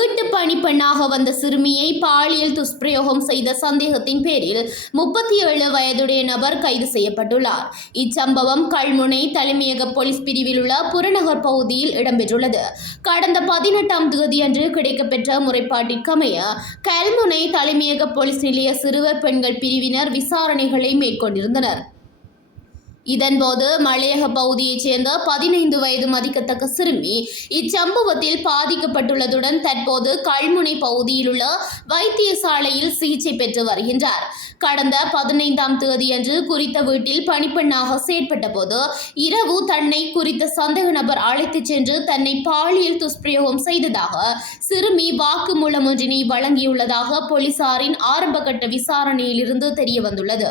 வீட்டு பணிப்பெண்ணாக வந்த சிறுமியை பாலியல் துஷ்பிரயோகம் செய்த சந்தேகத்தின் பேரில் 37 வயதுடைய நபர் கைது செய்யப்பட்டுள்ளார். இச்சம்பவம் கல்முனை தலைமையக போலீஸ் பிரிவில் உள்ள புறநகர் பகுதியில் இடம்பெற்றுள்ளது. கடந்த 18ஆம் தேதியன்று கிடைக்கப்பெற்ற முறைப்பாட்டிற்கமைய கல்முனை தலைமையக போலீஸ் நிலைய சிறுவர் பெண்கள் பிரிவினர் விசாரணைகளை மேற்கொண்டிருந்தனர். இதன்போது மலையக பகுதியைச் சேர்ந்த 15 வயது மதிக்கத்தக்க சிறுமி இச்சம்பவத்தில் பாதிக்கப்பட்டுள்ளதுடன் தற்போது கல்முனை பகுதியில் உள்ள வைத்தியசாலையில் சிகிச்சை பெற்று வருகின்றார். கடந்த 15ஆம் தேதியன்று குறித்த வீட்டில் பணிப்பெண்ணாக செயற்பட்ட போது இரவு தன்னை குறித்த சந்தேக நபர் அழைத்துச் சென்று தன்னை பாலியல் துஷ்பிரயோகம் செய்ததாக சிறுமி வாக்குமூலம் ஒன்றினை வழங்கியுள்ளதாக போலீசாரின் ஆரம்பகட்ட விசாரணையிலிருந்து தெரியவந்துள்ளது.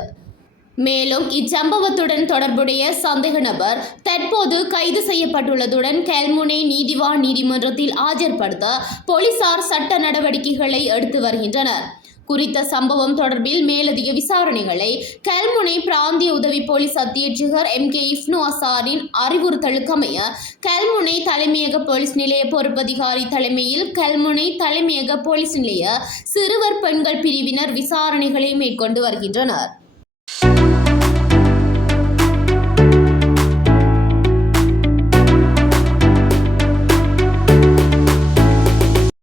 மேலும் இச்சம்பவத்துடன் தொடர்புடைய சந்தேக நபர் தற்போது கைது செய்யப்பட்டுள்ளதுடன் கல்முனை நீதிவான் நீதிமன்றத்தில் ஆஜர்படுத்த போலீசார் சட்ட நடவடிக்கைகளை எடுத்து வருகின்றனர். குறித்த சம்பவம் தொடர்பில் மேலதிக விசாரணைகளை கல்முனை பிராந்திய உதவி போலீஸ் அத்தியட்சகர் MK இப்னு அசாரின் அறிவுறுத்தலுக்கமைய கல்முனை தலைமையக போலீஸ் நிலைய பொறுப்பதிகாரி தலைமையில் கல்முனை தலைமையக போலீஸ் நிலைய சிறுவர் பெண்கள் பிரிவினர் விசாரணைகளை மேற்கொண்டு வருகின்றனர்.